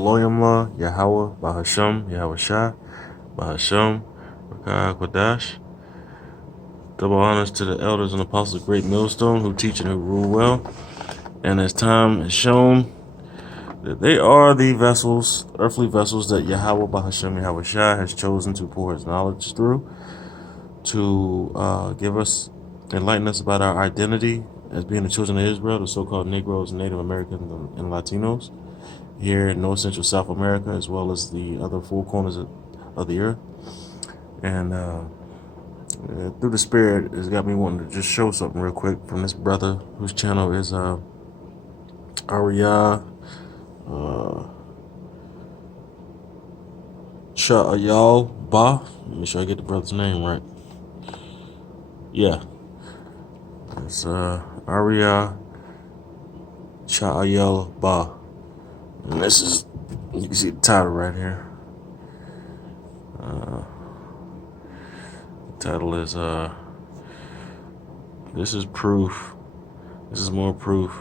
Aloyamla, Yahweh, Bahasham, Yahweh Shah, Bahasham, rawchaa, qadash. Double honors to the elders and apostles of Great Millstone who teach and who rule well. And as time has shown, that they are the vessels, earthly vessels, that Yahweh, Bahasham, Yahweh Shah has chosen to pour his knowledge through, to give us, enlighten us about our identity as being the children of Israel, the so-called Negroes, Native Americans, and Latinos here in North Central South America, as well as the other four corners of the earth. And through the Spirit, it's got me wanting to just show something real quick from this brother whose channel is rawchaa, Ba. Make sure I get the brother's name right. Yeah, it's rawchaa Ba. And this is, you can see the title right here. The title is this is proof. This is more proof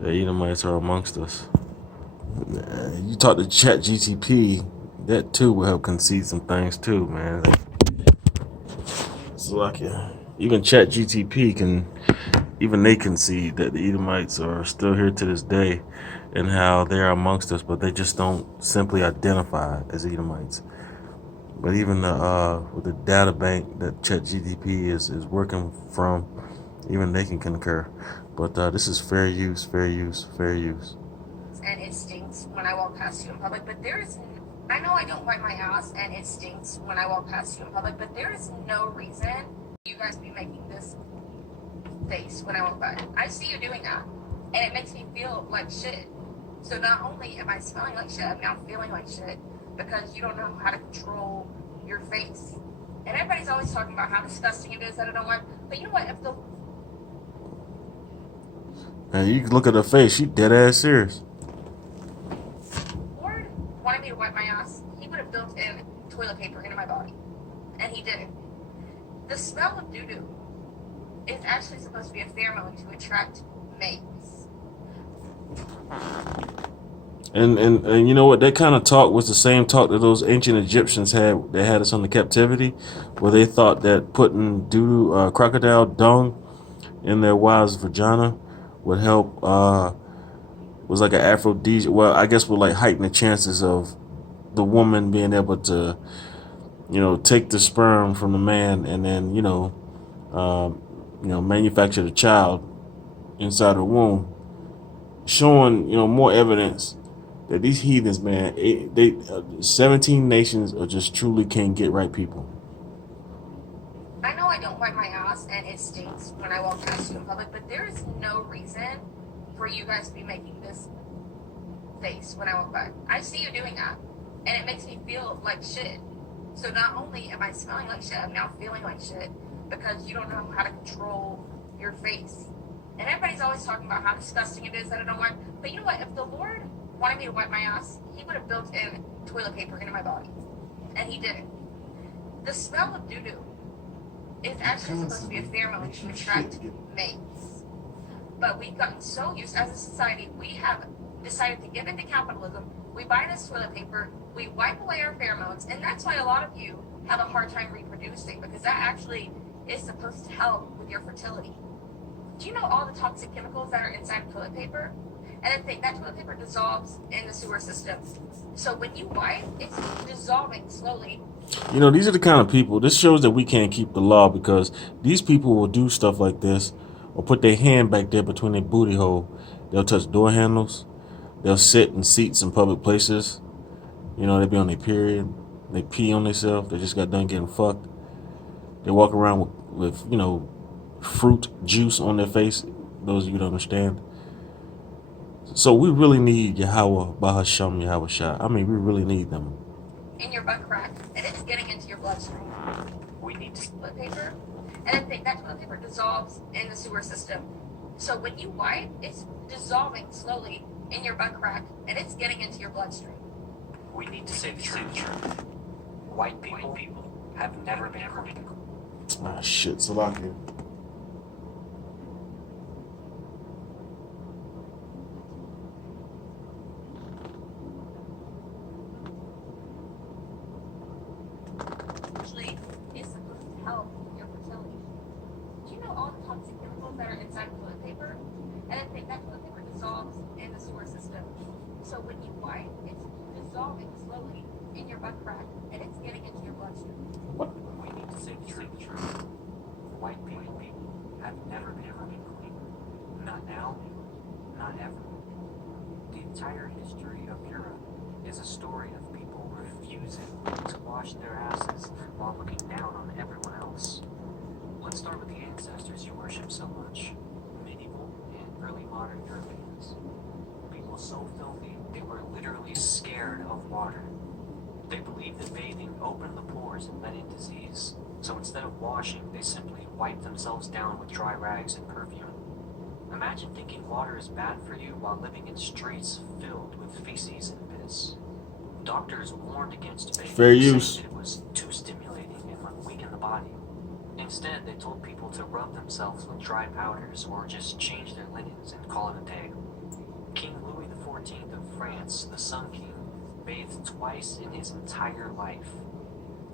that Edomites are amongst us. You talk to Chat GTP, that too will help concede some things too, man. It's like even Chat GTP can, even they concede that the Edomites are still here to this day, and how they are amongst us, but they just don't simply identify as Edomites. But even with the data bank that ChatGPT is working from, even they can concur. But this is fair use, fair use, fair use. And it stinks when I walk past you in public, but there is, I know I don't wipe my ass, and it stinks when I walk past you in public, but there is no reason you guys be making this face when I walk by. I see you doing that, and it makes me feel like shit. So not only am I smelling like shit, I'm now feeling like shit, because you don't know how to control your face. And everybody's always talking about how disgusting it is that I don't like, but you know what, if the And you can look at her face, she dead ass serious. Lord wanted me to wipe my ass, he would have built in toilet paper into my body, and he didn't. The smell of doo-doo is actually supposed to be a pheromone to attract mates. And you know what? That kind of talk was the same talk that those ancient Egyptians had. They had us under captivity, where they thought that putting crocodile dung in their wives' vagina would help. Was like an aphrodisiac. Well, I guess would like heighten the chances of the woman being able to, take the sperm from the man and then manufacture the child inside her womb, showing more evidence that these heathens, man, 17 nations are just truly can't get right people. I know I don't wipe my ass, and it stinks when I walk past you in public, but there is no reason for you guys to be making this face when I walk by. I see you doing that, and it makes me feel like shit. So not only am I smelling like shit, I'm now feeling like shit, because you don't know how to control your face. And everybody's always talking about how disgusting it is that I don't like, but you know what, if the Lord wanted me to wipe my ass, he would have built in toilet paper into my body, and he didn't. The smell of doo-doo is actually supposed to be a pheromone to attract mates. But we've gotten so used, as a society, we have decided to give into capitalism. We buy this toilet paper, we wipe away our pheromones, and that's why a lot of you have a hard time reproducing, because that actually is supposed to help with your fertility. Do you know all the toxic chemicals that are inside toilet paper? And then that toilet paper dissolves in the sewer system. So when you wipe, it's dissolving slowly. These are the kind of people, this shows that we can't keep the law, because these people will do stuff like this or put their hand back there between their booty hole. They'll touch door handles. They'll sit in seats in public places. They be on their period. They pee on themselves. They just got done getting fucked. They walk around with fruit juice on their face. Those of you don't understand. So we really need Yahweh, Bahasham, Yahweh Shah. I mean, we really need them. In your butt crack, and it's getting into your bloodstream. We need toilet paper, and then that toilet paper dissolves in the sewer system. So when you wipe, it's dissolving slowly in your butt crack, and it's getting into your bloodstream. We need to say the truth. White people have never been crooked. Ah, shit, Salakia. toxic chemicals that are inside toilet paper, and then that toilet paper dissolves in the sewer system. So when you wipe, it's dissolving slowly in your butt crack, and it's getting into your bloodstream. We need to say the truth. White people have never been clean. Not now, not ever. The entire history of Europe is a story of people refusing to wash their asses while looking down on everyone else. Let's start with the ancestors you worship so much, medieval and early modern Europeans. People so filthy, they were literally scared of water. They believed that bathing opened the pores and let in disease, so instead of washing, they simply wiped themselves down with dry rags and perfume. Imagine thinking water is bad for you while living in streets filled with feces and piss. Doctors warned against bathing, Fair use. saying that it was too stimulating and would weaken the body. Instead, they told people to rub themselves with dry powders or just change their linens and call it a day. King Louis XIV of France, the Sun King, bathed twice in his entire life.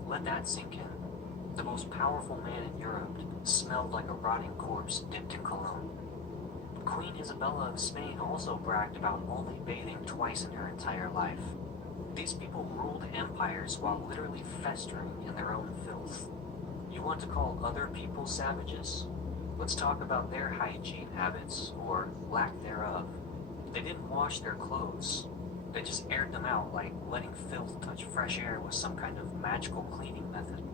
Let that sink in. The most powerful man in Europe smelled like a rotting corpse dipped in cologne. Queen Isabella of Spain also bragged about only bathing twice in her entire life. These people ruled empires while literally festering in their own filth. You want to call other people savages? Let's talk about their hygiene habits, or lack thereof. They didn't wash their clothes. They just aired them out like letting filth touch fresh air was some kind of magical cleaning method.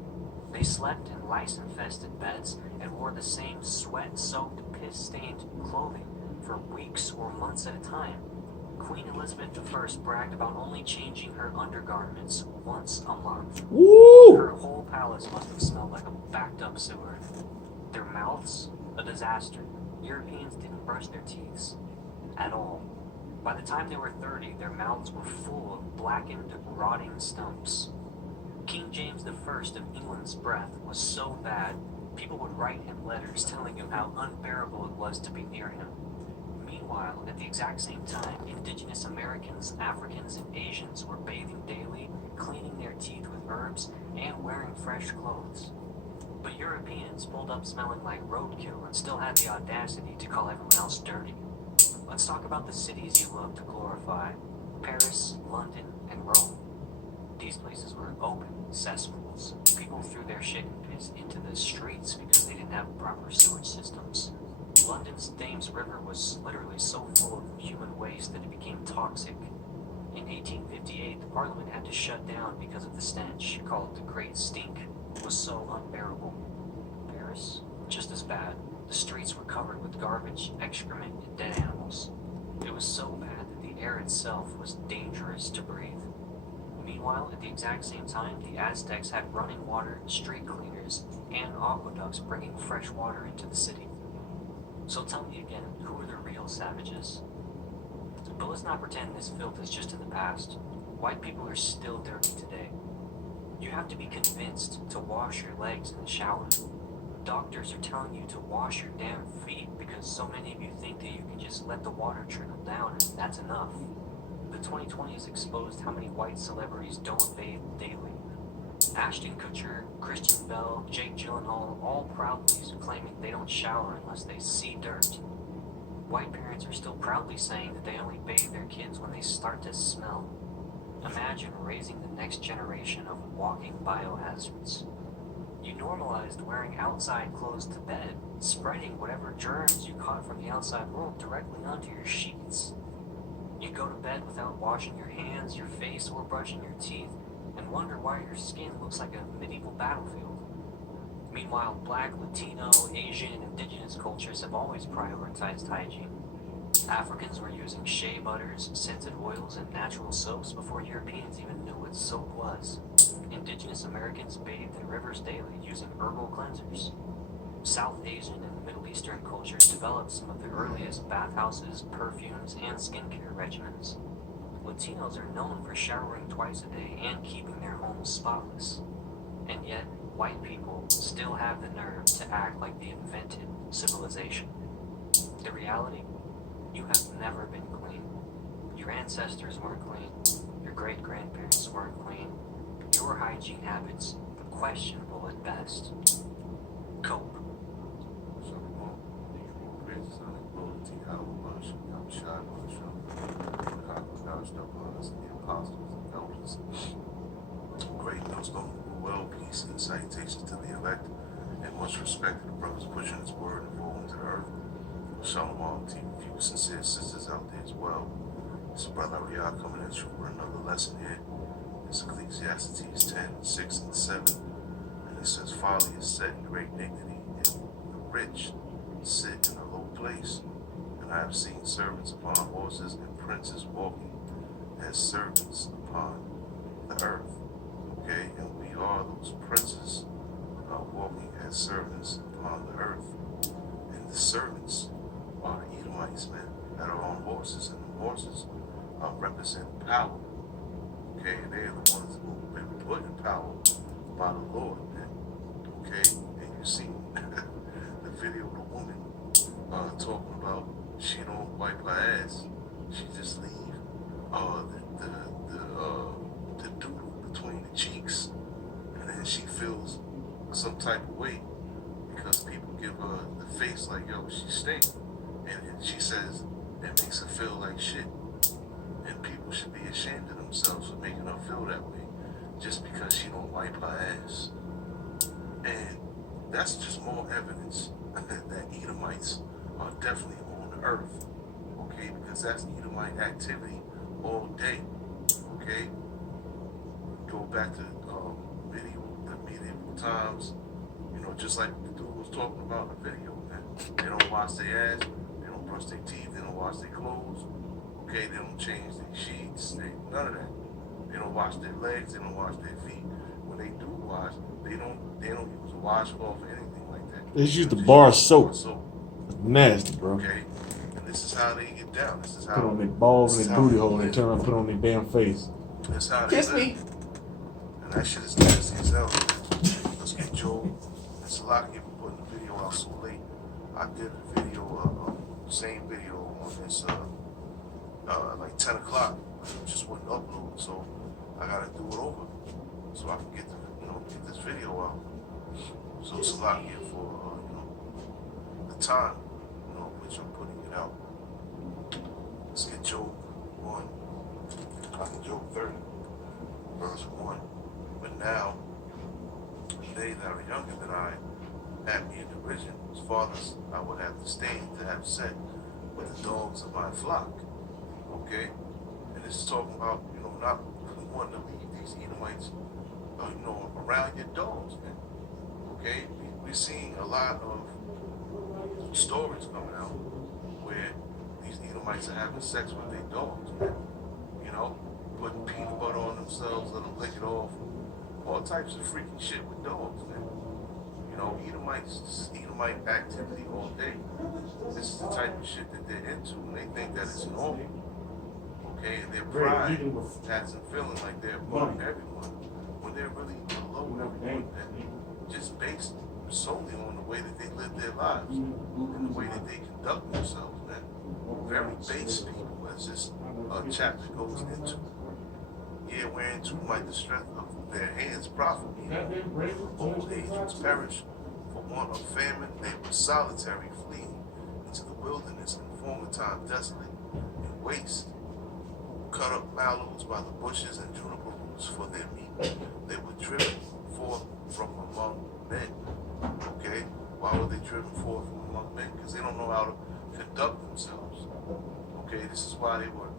They slept in lice-infested beds and wore the same sweat-soaked, piss-stained clothing for weeks or months at a time. Queen Elizabeth I bragged about only changing her undergarments once a month. Woo! Her whole palace must have smelled like a backed-up sewer. Their mouths, a disaster. Europeans didn't brush their teeth at all. By the time they were 30, their mouths were full of blackened, rotting stumps. King James I of England's breath was so bad, people would write him letters telling him how unbearable it was to be near him. Meanwhile, at the exact same time, indigenous Americans, Africans, and Asians were bathing daily, cleaning their teeth with herbs, and wearing fresh clothes. But Europeans pulled up smelling like roadkill and still had the audacity to call everyone else dirty. Let's talk about the cities you love to glorify: Paris, London, and Rome. These places were open cesspools. People threw their shit and piss into the streets because they didn't have proper sewage systems. London's Thames River was literally so full of human waste that it became toxic. In 1858, the Parliament had to shut down because of the stench, called the Great Stink. It was so unbearable. Paris, just as bad. The streets were covered with garbage, excrement, and dead animals. It was so bad that the air itself was dangerous to breathe. Meanwhile, at the exact same time, the Aztecs had running water, street cleaners, and aqueducts bringing fresh water into the city. So tell me again, who are the real savages? But let's not pretend this filth is just in the past. White people are still dirty today. You have to be convinced to wash your legs in the shower. Doctors are telling you to wash your damn feet because so many of you think that you can just let the water trickle down and that's enough. The 2020s exposed how many white celebrities don't bathe daily. Ashton Kutcher, Christian Bell, Jake Gyllenhaal, all proudly claiming they don't shower unless they see dirt. White parents are still proudly saying that they only bathe their kids when they start to smell. Imagine raising the next generation of walking biohazards. You normalized wearing outside clothes to bed, spreading whatever germs you caught from the outside world directly onto your sheets. You go to bed without washing your hands, your face, or brushing your teeth, and wonder why your skin looks like a medieval battlefield. Meanwhile, Black, Latino, Asian, and indigenous cultures have always prioritized hygiene. Africans were using shea butters, scented oils, and natural soaps before Europeans even knew what soap was. Indigenous Americans bathed in rivers daily using herbal cleansers. South Asian and Middle Eastern cultures developed some of the earliest bathhouses, perfumes, and skincare regimens. Latinos are known for showering twice a day and keeping their homes spotless. And yet, white people still have the nerve to act like they invented civilization. The reality? You have never been clean. Your ancestors weren't clean. Your great-grandparents weren't clean. Your hygiene habits, questionable at best. Cope. So, praises, honor, and glory to Yahweh, Yahweh, nourished upon us, the apostles and elders. Great millstone, well, peace, and salutations to the elect, and much respect to the brothers pushing his word and rolling to the earth. Shalom to you, few sincere sisters out there as well. This is Brother Rawchaa coming at you for another lesson here. It's Ecclesiastes 10, 6, and 7. And it says, folly is set in great dignity, and the rich sit in a low place. And I have seen servants upon horses and princes walking as servants upon the earth. Okay, and we are those princes walking as servants upon the earth. And the servants are the Edomites, man, that are on horses, and the horses represent power. Okay, and they're the ones who have been put in power by the Lord, man. Okay, and you see the video of the woman talking about she don't wipe her ass, she just leave the doodle between the cheeks, and then she feels some type of way because people give her the face like, yo, she stinks. And she says it makes her feel like shit. And people should be ashamed of themselves for making her feel that way just because she don't wipe her ass. And that's just more evidence that Edomites are definitely on the earth. Okay, because that's Edomite activity all day. Okay? Go back to the medieval times, you know, just like the dude was talking about in the video, man. They don't wash their ass, they don't brush their teeth, they don't wash their clothes, okay, they don't change their sheets, none of that. They don't wash their legs, they don't wash their feet. When they do wash, they don't use a washcloth or anything like that. They just use the bar soap. It's nasty, bro. Okay, and this is how they get down. This is how put on their balls and their booty hole and turn around and put on their damn face. That's how Kiss they me. And that shit is nasty as hell. Let's get Joe and Salaki for putting the video out so late. I did a video, same video on this, like 10 o'clock. It just wouldn't upload, so I gotta do it over so I can get get this video out. So Salaki for the time, which I'm putting it out. Let's get Job 1. Job 30, verse 1. But now, they that are younger than I have me in derision, whose fathers I would have disdained to have set with the dogs of my flock. Okay? And this is talking about, not wanting to leave these Edomites, around your dogs, man. Okay? We're seeing a lot of stories coming out where these Edomites are having sex with their dogs, man. Putting peanut butter on themselves, let them lick it off. All types of freaky shit with dogs, man. Edomites, this is Edomite activity all day. This is the type of shit that they're into, and they think that it's normal. Okay, and their pride has them feeling like they're above everyone, when they're really below everyone, and just based solely on the way that they live their lives and the way that they conduct themselves, man. Very base people, as this chapter goes into. Yeah, whereunto might the strength of their hands profit me. Old age was perished for want of famine. They were solitary, fleeing into the wilderness in former time, desolate and waste. Cut up mallows by the bushes and juniper roots for their meat. They were driven forth from among men. Okay? Why were they driven forth from among men? Because they don't know how to conduct themselves. Okay? This is why they were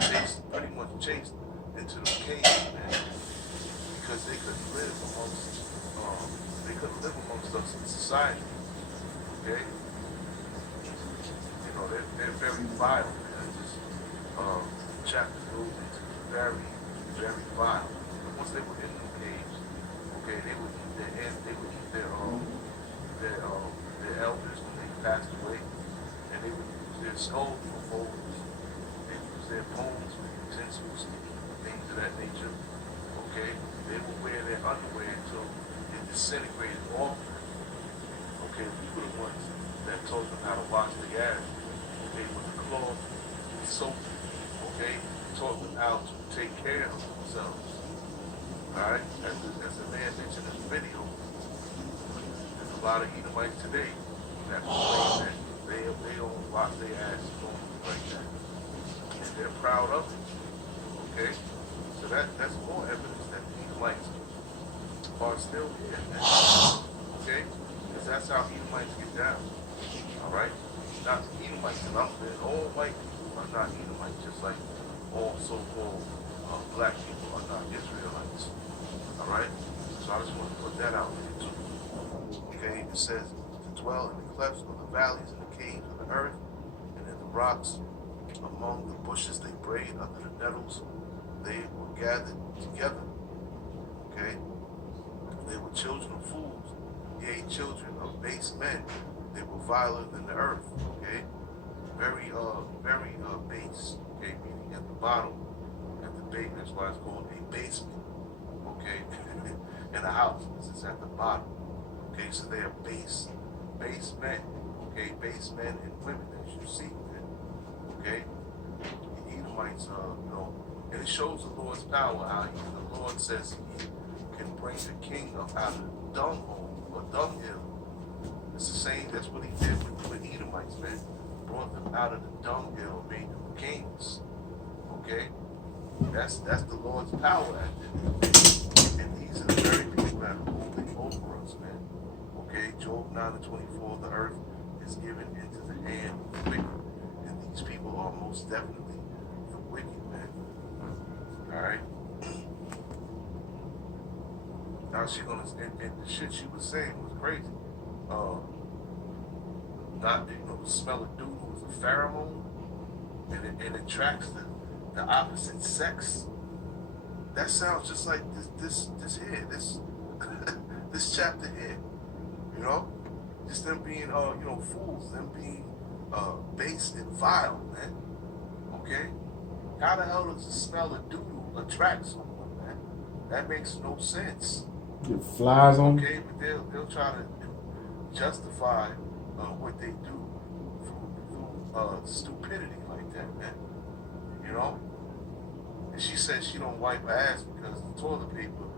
chased, pretty much chased into the cave, man. Because they couldn't live amongst us in society. Okay? They're very vile, man. This chapter goes into very, very vile. And once they were in the caves, okay, they would eat their elders when they passed away, and they would use their skulls for bowls. They would use their bones for utensils, things of that nature. Okay, they would wear their underwear until it disintegrated off them. Okay, we were the ones that taught them how to wash their ass. Okay, with the cloth, with soap. Okay, taught them how to take care of themselves. Alright, as the man mentioned in the video, there's a lot of Edomites today that claim that They don't wash their ass like that. And they're proud of it. Okay? So that's more evidence that the Edomites are still here. Okay? Because that's how Edomites get down. Alright? Not Edomites. And all white people are not Edomites, just like all so-called black people are not Israelites. Alright? So I just want to put that out there too. Okay? It says to dwell in the clefts of the valleys and the caves of the earth, and in the rocks among the bushes they brayed under the nettles. They were gathered together. Okay? They were children of fools, yea, children of base men. They were viler than the earth. Okay? Very base. Okay? Meaning at the bottom, at the base. That's why it's called a basement. Okay? In a house, because it's at the bottom. Okay? So they are base men. Okay? Base men and women, as you see. Okay? The Edomites, and it shows the Lord's power. How the Lord says He can bring the king up out of the dunghole or dunghill. It's the same. That's what He did with Edomites, man. Brought them out of the dunghill, made them kings. Okay, that's the Lord's power at this. And these are the very people that are ruling over us, man. Okay, Job 9:24. The earth is given into the hand of the wicked, and these people are most definitely the wicked, man. All right. Now she's gonna, and the shit she was saying was crazy. Not, the smell of doodle is a pheromone, and it attracts the opposite sex. That sounds just like this here, this this chapter here. Just them being fools, them being base and vile, man. Okay, how the hell does the smell of doodle attract someone, man? That makes no sense. It flies on. Okay, but they'll try to justify what they do through stupidity like that, man. And she says she don't wipe her ass because the toilet paper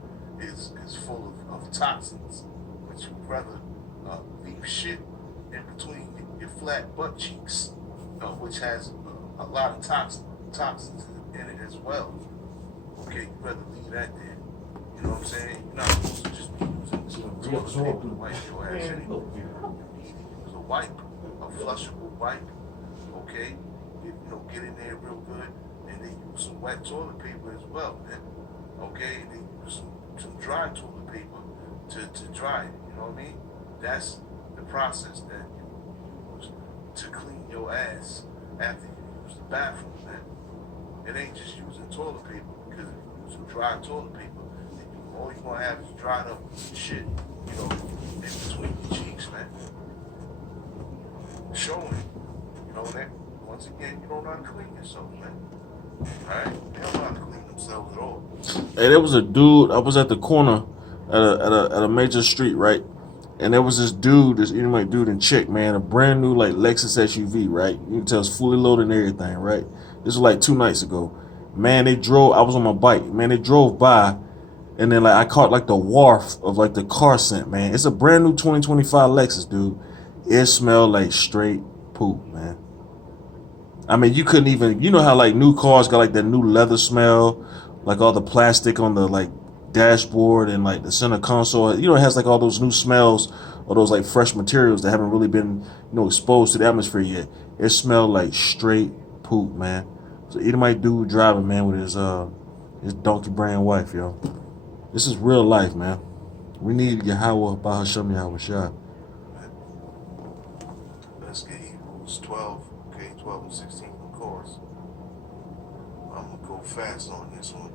is full of toxins, but you'd rather leave shit in between your flat butt cheeks, which has a lot of toxins in it as well. Okay, you'd rather leave that there. You know what I'm saying? You're not supposed to just be using toilet paper to wipe your ass anymore. You need to use a wipe, a flushable wipe. Okay? Get in there real good, and then use some wet toilet paper as well, man. Okay? And then use some dry toilet paper to dry it. You know what I mean? That's the process that you use to clean your ass after you use the bathroom, man. It ain't just using toilet paper, because if you use some dry toilet paper, all you're going to have is dried up shit, in between your cheeks, man. Showing it. That, once again, you don't know how to clean yourself, man. Alright? They don't know how to clean themselves at all. Hey, there was a dude, I was at the corner at a major street, right? And there was this Edomite dude and chick, man, a brand new, like, Lexus SUV, right? You can tell it's fully loaded and everything, right? This was like 2 nights ago. Man, I was on my bike. Man, they drove by. And then, like, I caught, like, the wharf of, like, the car scent, man. It's a brand new 2025 Lexus, dude. It smelled like straight poop, man. I mean, you couldn't even, how, like, new cars got, like, that new leather smell, like, all the plastic on the, like, dashboard and, like, the center console. It has, like, all those new smells, or those, like, fresh materials that haven't really been, exposed to the atmosphere yet. It smelled like straight poop, man. So, Edomite dude driving, man, with his donkey brand wife, yo. This is real life, man. We need Yahweh, Bahashem Yahweh Shah. Let's get Hebrews 12, okay, 12 and 16, of course. I'm going to go fast on this one.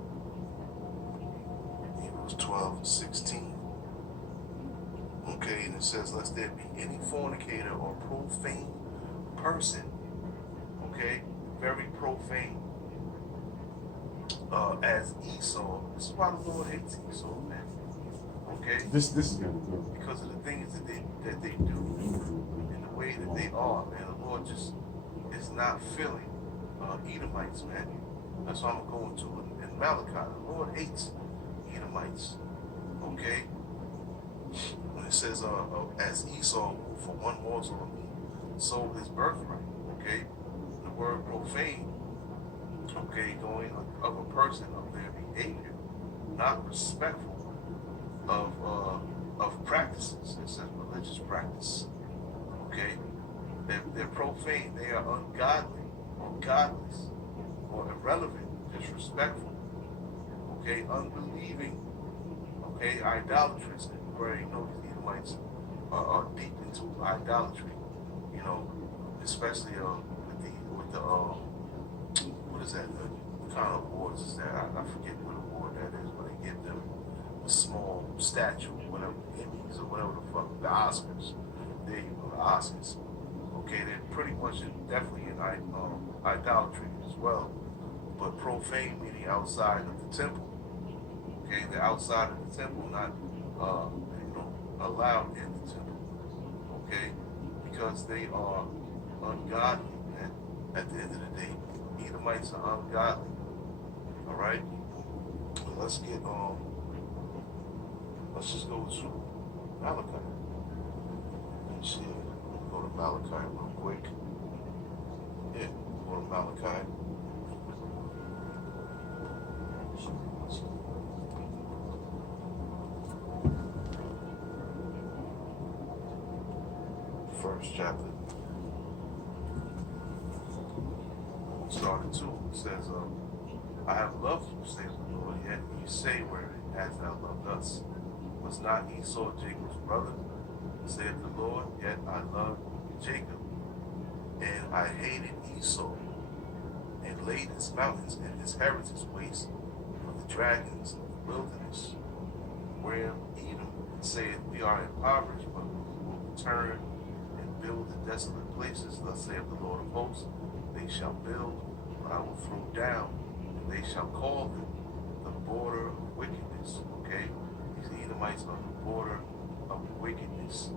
Hebrews 12 and 16. Okay, and it says, lest there be any fornicator or profane person, okay, very profane, as Esau. This is why the Lord hates Esau, man. Okay? This is gonna be good. Because of the things that they do and the way that they are, man. The Lord just is not feeling Edomites, man. That's what I'm going to in Malachi. The Lord hates Edomites. Okay? When it says, as Esau, for one morsel of meat, sold his birthright. Okay, the word profane. Okay, going of a person of their behavior, not respectful of practices. It says religious practice. Okay, they're profane. They are ungodly, or godless, or irrelevant, disrespectful. Okay, unbelieving. Okay, idolatrous. And where you know these Edomites are deep into idolatry. You know, especially with the what is that? The kind of awards is that? I forget what award that is, but they give them a small statue, whatever, Emmys or whatever the fuck, the Oscars. There you go, the Oscars. Okay, they're pretty much definitely in idolatry as well, but profane meaning outside of the temple. Okay, they're outside of the temple, not allowed in the temple. Okay, because they are ungodly. And at the end of the day, Edomites are ungodly. All right, but let's just go to Malachi. Let me see. Let me go to Malachi real quick. Yeah, go to Malachi. First chapter. Starting 2, it says, I have loved you, says the Lord, yet you say, where hast thou loved us? Was not Esau Jacob's brother? Saith the Lord, yet I loved Jacob, and I hated Esau, and laid his mountains and his heritage waste for the dragons of the wilderness. Where Edom saith, we are impoverished, but we will return and build the desolate places. Thus saith the Lord of hosts, they shall build, but I will throw down, and they shall call them the border of wickedness. Okay? These Edomites are the border of wickedness.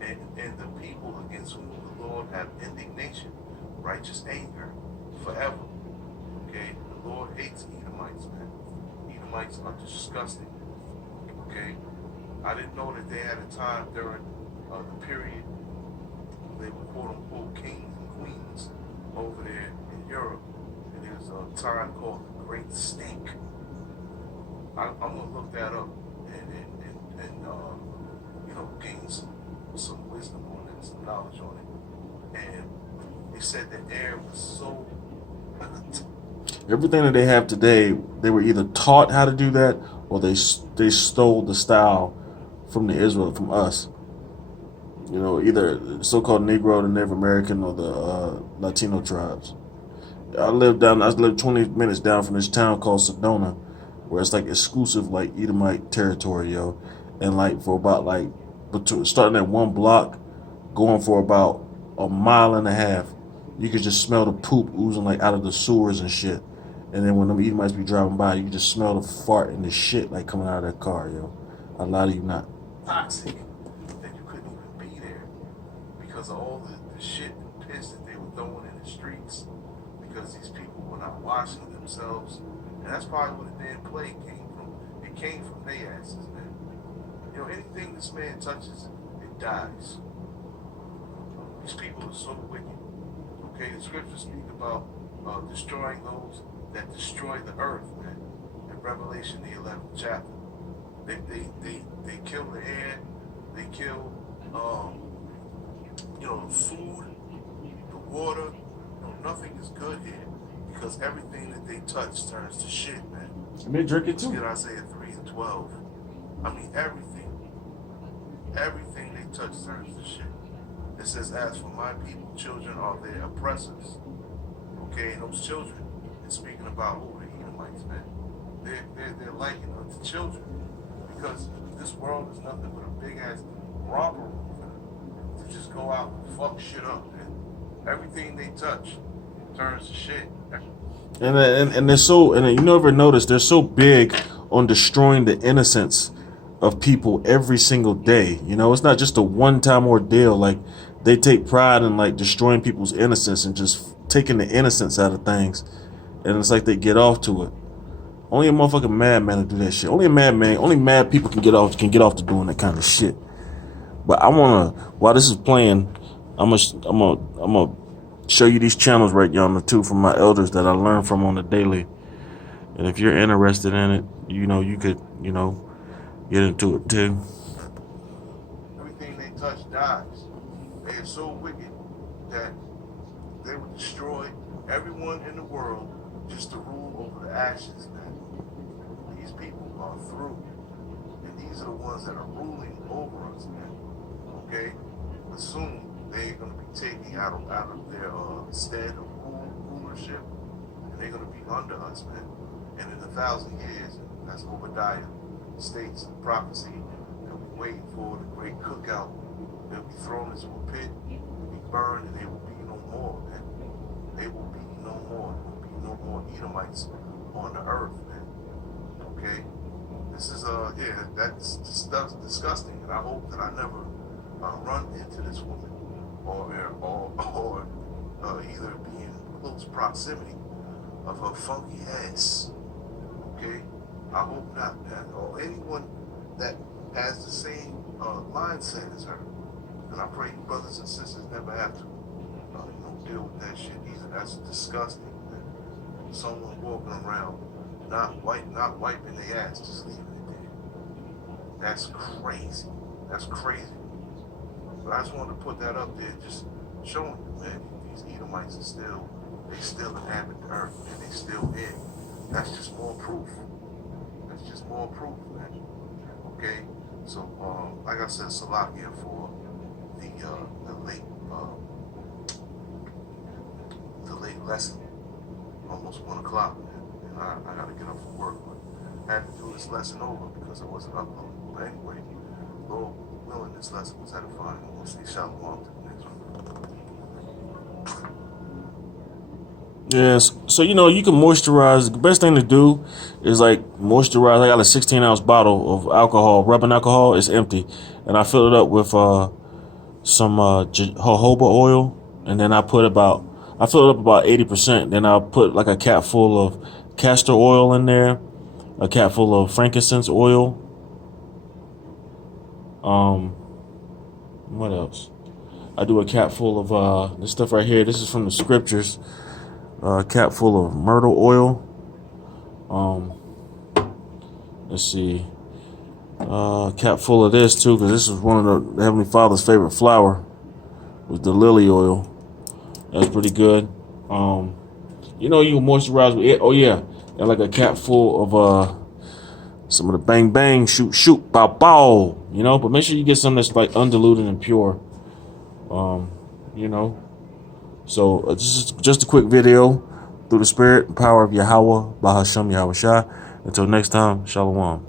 And the people against whom the Lord have indignation, righteous anger, forever. Okay? The Lord hates Edomites, man. Edomites are disgusting. Okay? I didn't know that they had a time during the period they were quote-unquote kings and queens over there in Europe. And there's a time called the Great Stink. I'm going to look that up and gain some wisdom on it, some knowledge on it. And they said the air was so... Everything that they have today, they were either taught how to do that, or they stole the style from from us. You know, either so-called Negro, the Native American, or the Latino tribes. I lived 20 minutes down from this town called Sedona, where it's like exclusive like Edomite territory, yo. And like for about starting at one block, going for about a mile and a half, you could just smell the poop oozing like out of the sewers and shit. And then when them Edomites be driving by, you can just smell the fart and the shit like coming out of that car, yo. I lie to you not. Toxic that you couldn't even be there because of all the shit and piss that they were throwing in the streets because these people were not washing themselves. And that's probably where the damn plague came from. It came from their asses, man. You know, anything this man touches, it dies. These people are so wicked. Okay, the scriptures speak about destroying those that destroy the earth, man. In Revelation, the 11th chapter. They kill the air, they kill the food, the water. Nothing is good here because everything that they touch turns to shit, man. And they drink it too. Look at Isaiah 3:12. I mean, everything they touch turns to shit. It says, as for my people, children are their oppressors. Okay, and those children, it's speaking about the Edomites, man. They're likened unto children because this world is nothing but a big ass romper room for them to just go out and fuck shit up, man. Everything they touch turns to shit. And they're so, and you never notice they're so big on destroying the innocence of people every single day. You know, it's not just a one-time ordeal. Like they take pride in like destroying people's innocence and just taking the innocence out of things. And it's like they get off to it. Only a motherfucking madman to do that shit. Only mad people can get off to doing that kind of shit. But I wanna, while this is playing, I'm gonna show you these channels right yonder too from my elders that I learned from on the daily. And if you're interested in it, you could, get into it too. Everything they touch dies. They are so wicked that they would destroy everyone in the world just to rule over the ashes, man. These people are through. And these are the ones that are ruling over us, man. Okay? But soon they're going to be taking out of their stead of rulership, and they're going to be under us, man. And in 1,000 years, as Obadiah states in prophecy, they'll be waiting for the great cookout. They'll be thrown into a pit, they'll be burned, and they will be no more, man. They will be no more. There will be no more Edomites on the earth, man. Okay? This is, that's disgusting, and I hope that I never run into this woman or either be in close proximity of her funky ass. Okay? I hope not, man. Or anyone that has the same mindset as her. And I pray you brothers and sisters never have to deal with that shit either. That's disgusting, man. Someone walking around not wiping their ass, just leaving it there. That's crazy. That's crazy. But I just wanted to put that up there, just showing you, man, these Edomites are still inhabit the earth, and they still here. That's just more proof. That's just more proof, man. Okay? So, like I said, Salakia for the late lesson. Almost 1 o'clock, man. And I gotta get up for work, but I had to do this lesson over because I wasn't uploading. But anyway, Lord willing, this lesson was edifying. And we'll say shalom to the next one. Yes, so you can moisturize. The best thing to do is like moisturize. I got a 16-ounce bottle of alcohol, rubbing alcohol. It's empty, and I fill it up with some jojoba oil, and then I fill it up about 80%. Then I'll put like a cap full of castor oil in there, a cap full of frankincense oil. What else? I do a cap full of this stuff right here. This is from the scriptures. Cap full of myrtle oil. Let's see. Cap full of this too, because this is one of the Heavenly Father's favorite flower, was the lily oil. That's pretty good. You moisturize with it. Oh yeah, and like a cap full of some of the bang bang shoot bow bow. But make sure you get some that's like undiluted and pure. So this is just a quick video through the spirit and power of Yahweh, Bahasham Yahweh Shah. Until next time, Shalom.